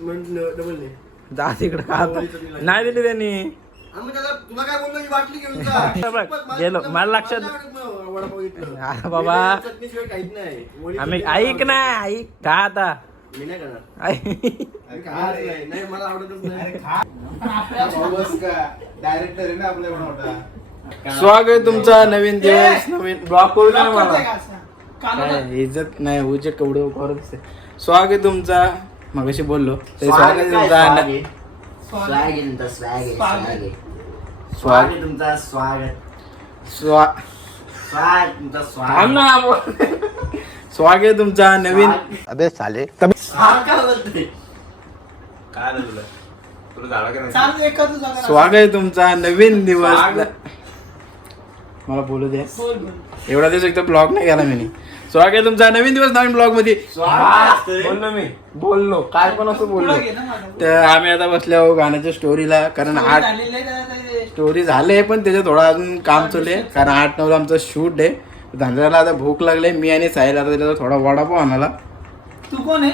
Double नाही जा तिकडे नाही दिली त्यांनी. तुला काय बोललो ही बाटली घेऊन जा. गेलो मला लक्षात वडापाव घेतलं अरे बाबा चटणीशिवाय काहीच नाही. आम्ही ऐक ना ऐक का आता मी नाही करणार. ऐक. नाही मला आवडतच नाही. डायरेक्टर आहे ना आपल्या मोठा. स्वागत तुमचा नवीन दिवस नवीन ब्लॉग करू ना मला काय इज्जत नाही उजेड कवडे करत. स्वागत तुमचा मगाशी बोललो ते स्वागत तुमचा स्वागत तुमचा नवीन अबे चाले स्वागत तुमचा नवीन दिवस. मला बोलू दे एवढा दिवस एकदा ब्लॉग नाही केला मी. स्वागत तुमचा नवीन दिवस नवीन ब्लॉग मध्ये बोललो मी बोललो काय पण असं बोललो. तर आम्ही आता बसले आहो गाण्याच्या स्टोरीला कारण 8 स्टोरी झाले पण त्याचं थोडं अजून काम चालू आहे कारण 8-9 आमचं शूट आहे. धांजराला आता भूक लागले मी आणि साहिल आता त्याचा थोडा वडापाव आणाला. तू कोण आहे?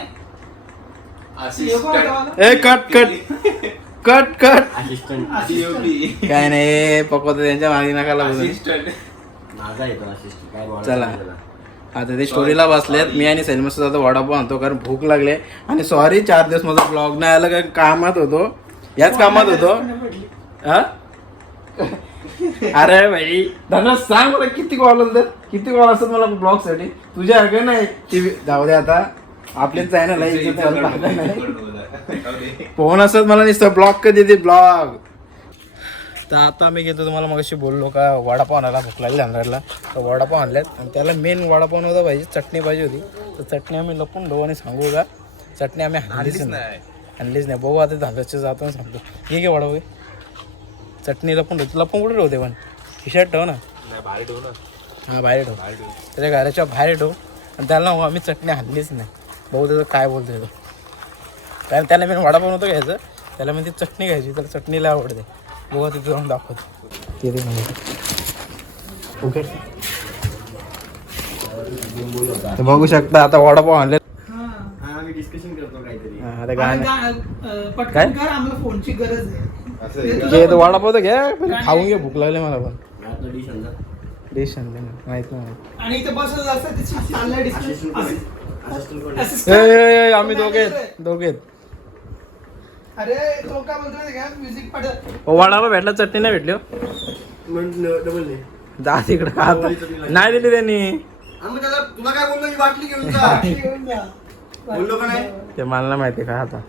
ए cut cut cut cut assistant काय नाही पकवतो त्यांच्या मागे नका लागू. माझा येतो असिस्टंट काय चला आता ते स्टोरीला बसलेत मी आणि साहिल मस्त आता वडापाव आणतो कारण भूक लागले. आणि सॉरी 4 दिवस माझा ब्लॉग नाही आला काय कामात होतो याच कामात होतो. हा अरे भाई धनराज सांग मला किती कॉल किती कॉल असतात मला ब्लॉग साठी तुझ्या अगं नाही ती जाऊ दे आता आपलेच आहे ना नाही फोन असत मला नुसतं ब्लॉग कधी ते ब्लॉग. तर आता मी घेतो तुम्हाला मगाशी बोललो का वडापाव आणायला भूक लागली धांजराला तर वडापाव आणल्यात आणि त्याला मेन वडापाव नव्हता पाहिजे चटणी पाहिजे होती. तर चटणी आम्ही लपून ठेवू आणि सांगू का चटणी आम्ही आणलीच नाही बघू आता धांजराच्या जातो आणि सांगतो हे घे वडापाव चटणी लपून ठेवतो लपून कुठे ठेवते पण खिशात ठेव ना बाहेर ठेवू ना. हां बाहेर ठेव त्याच्या घराच्या बाहेर ठेव आणि त्याला आम्ही चटणी आणलीच नाही. बघू त्याचं काय बोलतो तो कारण त्याला मी वडापाव नव्हतं घ्यायचं त्याला मी ती चटणी घ्यायची त्याला चटणीला आवडते. बघा तिथे जाऊन दाखवतो ते ओके बघू शकता आता वडापाव आणले. आम्ही डिस्कशन करतो काहीतरी आता गाणं पटकन कर आम्हाला फोनची गरज आहे. घे तो वडापाव तर घ्या खाऊन घे भूक लागली मला पण डिश आणले माहित नाही आणि इथे बसत असतं तिची चाललंय आम्ही दोघे अरे तो काय बोलतोय का म्युझिक पडत वडापाव भेटला चटणी नाही भेटली डबल नाही जा तिकडे नाही दिली त्यांनी. तुला काय बोललो ही बाटली घेऊन जा. बोललो का नाही ते मला नाही माहिती काय आता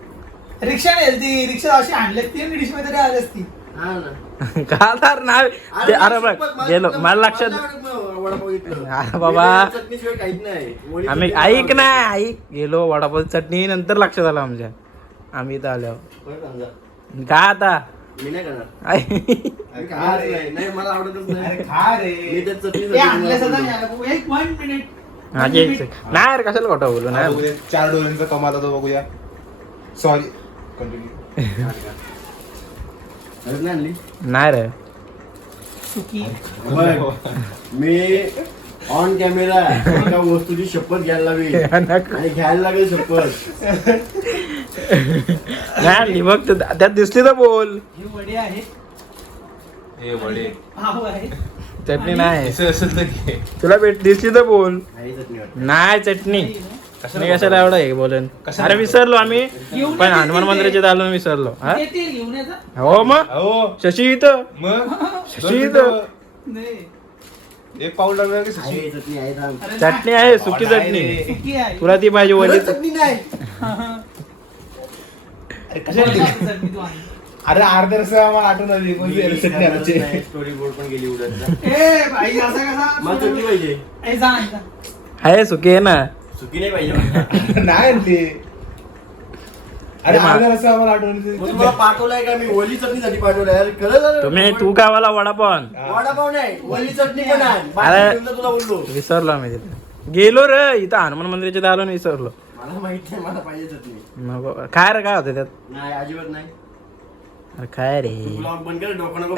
रिक्षा नेल ती रिक्षा अशी आणली ती डिश मध्ये आली असती हा ना का तर नाही ते अरे बघ गेलो मला लक्षात वडापाव घेतलं अरे बाबा चटणीशिवाय काहीच नाही. आम्ही ऐक ना ऐक गेलो वडापाव चटणी नंतर लक्षात आलं आमच्या आम्ही इथं आल्यावर का आता मी नाही करणार. नाही मला आवडतच नाही. मी त्यात चटणी एक 1 मिनिट नाही रे कशाला खोटं बोलू नाही 4 डोळ्यांचा कमाल तो बघूया. Sorry continue. आणली नाही रे सुकी मी ऑन कॅमेरा एका वस्तूची शपथ घ्यायला लागेल आणि घ्यायला लागेल शपथ. नाही बघ त्यात दिसली तर बोल. हे वडे आहेत हे वडे पाव आहे चटणी नाही असेल तर घे. तुला भेट दिसली तर बोल. नाही चटणी वाटतं. नाही चटणी कशाला एवढं हे बोलेन. अरे विसरलो आम्ही पण हनुमान मंदिराच्या दालून विसरलो. हा ते घेऊन येतात हो मग हो शशी इथं मग शशी इथं नाही एक पाऊल लागला की आहे चटणी आहे थांब. अरे चटणी आहे सुकी चटणी सुकी आहे तुला ती पाहिजे वली खरंच चटणी नाही. चटणी तू आण. अरे अर्ध्या रस्त्यावर आम्हाला आठवण आली कोणती चटणी आणायची. स्टोरी बोर्ड पण गेली उडत. ए भाई असा कसा मला चटणी पाहिजे. ए जा आण, जा. आहे सुकी आहे ना सुकी नाही पाहिजे. नाही आणली. अरे अर्ध्या रस्त्यावर आम्हाला आठवण मग तुम्हाला पाठवलाय का मी ओली चटणीसाठी पाठवलाय. अरे खरंच तुम्ही तू काय मला वडापाव वडापाव नाही ओली चटणी पण आण. अरे. बाकी घेऊन जा तुला बोललो. विसरलो आम्ही तिथे गेलो रे इथं हनुमान मंदिराच्या दालून विसरलो. मला माहित नाही मला पाहिजे चटणी. नको काय रे काय होतं त्यात नाही अजिबात नाही. अरे काय रे ब्लॉग बंद कर डोकं नको.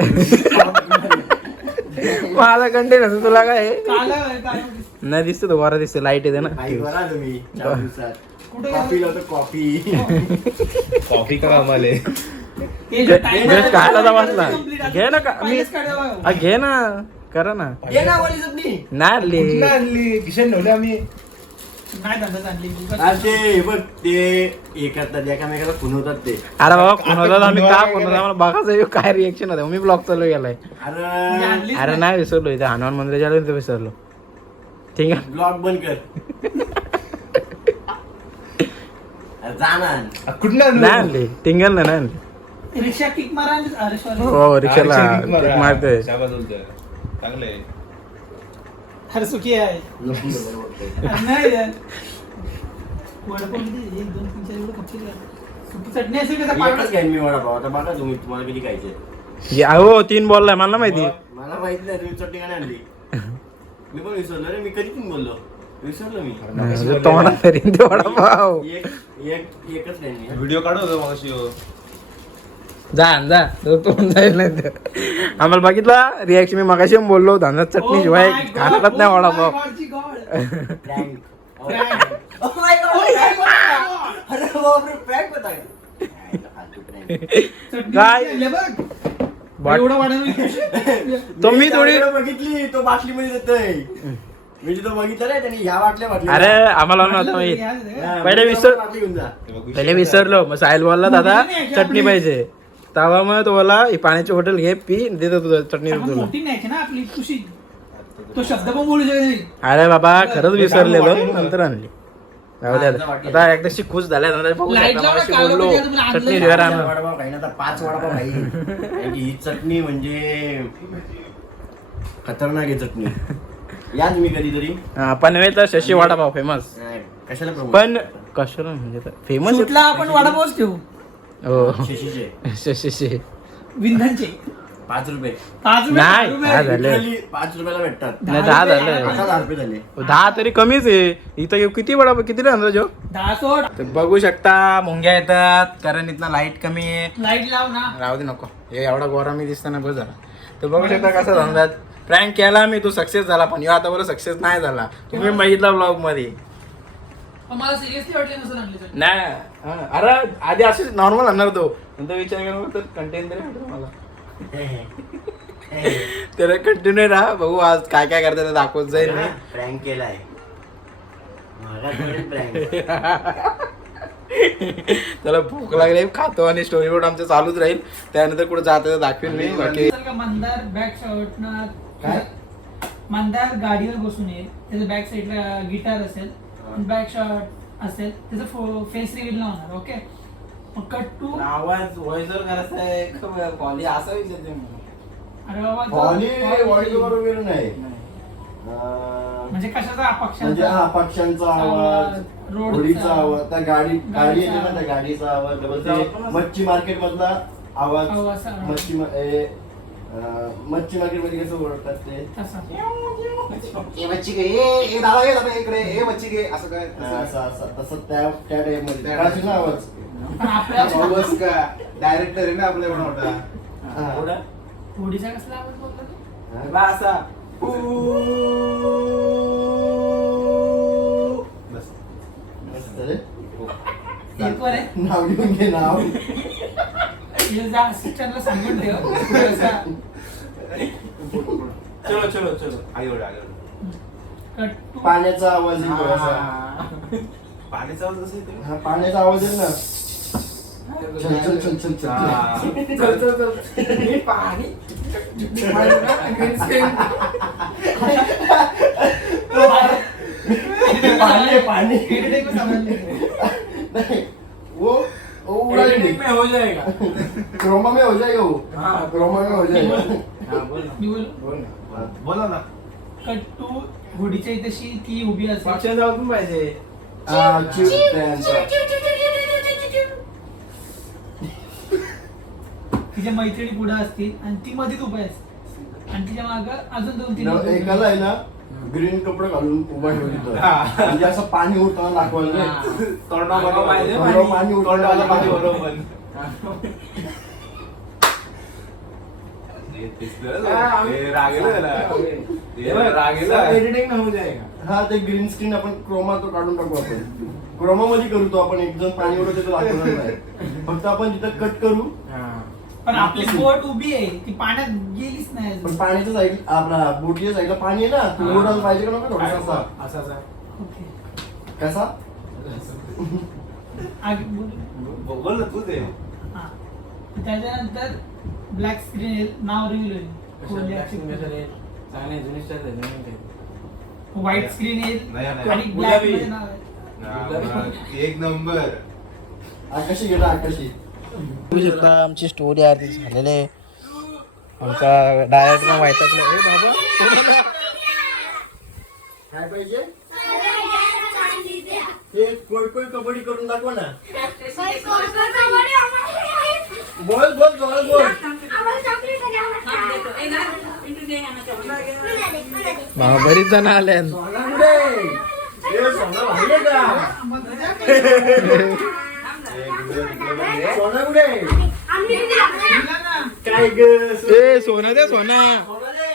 माझा कंटेन असं तुला काय काला काला नाही दिसतो तो वारा दिसतो लाईट येते ना आई बरा तुम्ही 4 दिवसात कुठे कॉफी लावतो कॉफी. कॉफी का कामाले काय बसला घे ना का मी घे ना करा ना ये ना वाली चटणी. नाही आणली. कुठनं आणली किशन ठेवले आम्ही नाही धंदा आणली ते बघ ते एकात एकामेकाला खुनवतात ते. अरे बाबा कोणाला आम्ही का कोणाला आम्हाला बघायचं काय रिएक्शन होतं मी ब्लॉग चालू गेलाय. अरे अरे नाही विसरलो इथे हनुमान मंदिराच्या आलो इथे विसरलो. ठीक आहे ब्लॉग बंद कर. जाणार कुठनं आणू? नाही आणली टिंगल नाही आणली. रिक्षा किक मारा आणि अरे sorry. हो रिक्षाला हा, रिक्षा kick मारते. शाबास बोलतोय. चांगलं आहे. अरे सुखी आहे नाही रे. वडापाव किती? 1 2 3 4 एवढं खपतील का? सुकी चटणी असेल का एकच पावडर? खाईन मी वडापाव. आता बघा तुम्ही तुम्हाला किती खायचे. हो 3 बोललाय मला माहिती. मला माहित नाही तुम्ही चटणी काय आणली. मी पण विसरलो रे. मी कधी पण बोललो विसरलो मी. तोंडात तरी ते वडापाव एकच खाईन मी. व्हिडिओ काढू होतो मगाशी हो. जा तोंड जाईल नाही तर. आम्हाला बघितला रिॲक्शन मी मगाशी पण बोललो धंदा चटणी शिवाय Oh my God, खाणारच नाही oh my वडापाव. God ची God. Prank. Oh Prank. my God. अरे बापरे prank होता का? चटणी काय? आणली बघ. बाट- एवढं वाढवलं. तो मी थोडी त्यावेळेला बघितली तो बाटलीमध्ये देतोय. मी तिथं बघितलं रे त्याने ह्या बाटल्या अरे आम्हाला नव्हतं माहित. पहिले बाटली घेऊन जा. ते बघू पहिले विसरलो मग साहिल बोलला दादा मोठी नाही, चटणी आपली. पाहिजे. तेव्हा मग तो बोला ही पाण्याची बॉटल घे पी देतो तुझं चटणी देतो आपण तुला. मोठी नाही ना आपली तुशी तो शब्द पण बोलू शकत अरे बाबा खरंच विसरलेलो नंतर आणली. जाऊ द्या आता एकदाशी खुश झाल्या बघू Light शकता, लाव ना, मगाशी काळं बोललो म्हणजे तुम्ही चटणी आणलं. शिवाय चार राहणार. वडापाव खाईन आता 5 वडापाव खाईन. कारण की ही चटणी म्हणजे खतरनाक आहे चटणी. या तुम्ही कधीतरी. पनवेलचा शशी वडापाव फेमस. कशाला promote पण करता? कशाला म्हणजे फेमस सुटला आपण वडापावच ठेवू हो शशीचे शशी विंधनचे 5 रुपये. 5 रुपये नाही, 5 रुपये. हा झाले. Literally 5 रुपयाला भेटतात. नाही 10 झालं. 10 रुपये झाले. 10 तरी कमीच आहे इथं किती वडापाव किती राहणार जो 10 सोड. तर बघू शकता मुंग्या येतात कारण इथं लाईट कमी आहे. लाईट लाव ना. राहू दे नको हे एवढा गोरा मी दिसताना बस झाला. तर बघू शकता कसा धंदा प्रँक केला मी तो सक्सेस झाला पण ह्यो आता बरं सक्सेस नाही झाला. तुम्ही बघितला ब्लॉग मध्ये पण मला सिरियसली वाटले नसतं आणली चटणी. नाही हा, अरे आधी असे नॉर्मल आणणार तो नंतर विचार केला तर कंटेंट तरी आठवलं मला. तर कंटिन्यू राहा बघू आज काय काय करतात ते दाखवत जाईल मी. प्रँक केलाय. प्रँक. त्याला भूक लागली खातो आणि स्टोरी बोर्ड आमचं चालूच राहील त्यानंतर कुठे जात दाखवेन मी बाकी जर का मंदार बॅक साईडनं काय? मंदार गाडीवर बसून येईल त्याच्या बॅक साईडला गिटार असेल बॅक शॉट असेल त्याचं फेस रिव्हील नाही होणार. ओके मग कट टू. आवाज व्हॉइसवर करायचा आहे कॉली असा विचारते अरे बाबा Volley तो- वगैरे नाही. म्हणजे कशाचा म्हणजे पक्षांचा हा पक्ष्यांचा आवाज, रोडचा होडीचा आवाज, त्या गाडी गाडीचा येते ना त्या गाडीचा आवाज, डबल ते मच्छी मार्केट मधला आवाज. आवाज. मच्छी मार्केट मध्ये कसं ओळखतात ते तसा. तसं त्या टाइप मध्ये कळायचं ना आवाज. पण आपल्या डायरेक्टर आहे ना आपल्या एवढा मोठा. हा. होडीचा कसला आवाज बोलला तू? बा असा बस. मस्त रे. पेपर आहे. नाव घेऊन घे नाव. हे जा असिस्टंटला सांगून ठेव कसा. चलो चलो चलो आई एवढा कट टू. पाण्याचा आवाज येईल थोडासा. पाण्याचा आवाज कसं येतो? हा पाण्याचा आवाज येईल ना. चल चल चल चल चल. चल चल चल मी पाणी पाणी आहे, पाणी. Editing में समझ नहीं. नहीं वो उड़ा एडिटिंग में हो जाएगा. क्रोमा में हो जाएगा वो. हाँ. क्रोमा में हो जाएगा. हाँ बोल ना. मी बोल. बोल ना. बोला ना. कट टू होडीच्या इथेशी ती उभी असेल. पक्षांचा आवाज पण पाहिजे. हा, चिवट्यांचा. तिच्या मैत्रिणी पुढे असतील आणि ती मध्येच उभी असते आणि तिच्या माग अजून 2-3 लोकं उभी एकाला आहे ना ग्रीन कपडे घालून उभा ठेवतो. हा. म्हणजे असं पाणी उडताना दाखवायला हा. नाही. तोंडावर पाहिजे, तोंडावर पाणी उडताना तोंडाला पाणी दाखवायला. बरोबर. एडिटिंग होऊ जाएगा. हा ते ग्रीन स्क्रीन आपण क्रोमा तो काढून टाकू आपण. क्रोमा मध्ये करू तो आपण एक जण पाणी उडवते तो दाखवणार नाही. फक्त आपण जिथं कट करू पण आपली बोट उभी आहे ती पाण्यात गेलीच नाही पण अजून. पाण्याच्या साईड आपला बोटीच्या साईडला पाणी आहे ना तू उडायला पाहिजे का नको थोडासा असा? असाच आहे. ओके. कसा बोल ना तू ते. हा. त्याच्यानंतर ब्लॅक स्क्रीन येईल, नाव रिव्हील होईल. चांगले जुने स्टाईल आहे, नवीन काही. व्हाईट स्क्रीन येईल नाही, नाही. आणि ब्लॅक गुलाबी. मध्ये नाव आहे. एक नंबर. आकाशी गेला आकाशी. बघू शकता आमची स्टोरी आरती झालेली आहे. आमचा डायरेक्ट मग वैतागला. ए बाबा काय पाहिजे ते कोय कोय कबड्डी करून दाखव ना. बोल बोल बोल बोल. बरीच जण आले. सोना कुठे? ए, सोना भांडे का? सोना कुठे? काय ग? ए सोना द्या सोना. सोना दे.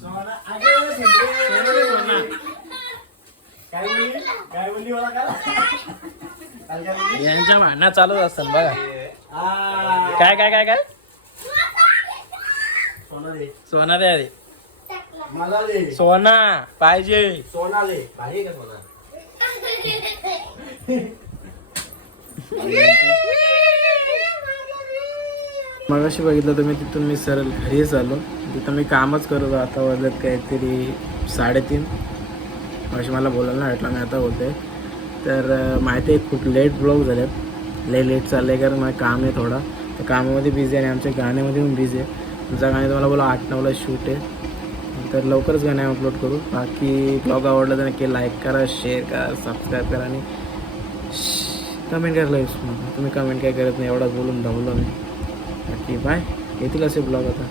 सोना अगं सोना. काय बोलली? काय बोलली मला काल? काल काय बोलली? यांच्या भांडणं चालूच असतात बघा. आ, काय काय काय काय सोना दे. सोना द्या रे. मला दे. सोना पाहिजे. सोना दे. भारी आहे का सोना? मगाशी बघितलं तुम्ही तिथून मी सरळ घरीच आलो. तिथं मी कामच करत होतो. आता वाजत काहीतरी 3:30. मगाशी मला बोलायला नाही वाटलं, मी आता बोलतोय. तर माहिती आहे खूप लेट ब्लॉग झाले. लय लेट चाललं आहे कारण माझं काम आहे थोडा. तर कामामध्ये बिझी आहे आणि आमच्या गाण्यामध्ये पण बिझी आहे. तुमचा गाणे तुम्हाला बोला 8-9ला शूट आहे. तर लवकरच गाणे अपलोड करू. बाकी ब्लॉग आवडला तर नक्की लाईक करा, शेअर करा, सबस्क्राईब करा आणि कमेंट करायला विसरू नका. तुम्ही कमेंट काय करत नाही, एवढाच बोलून धावलो मी. बाकी बाय. येतील असे ब्लॉग आता.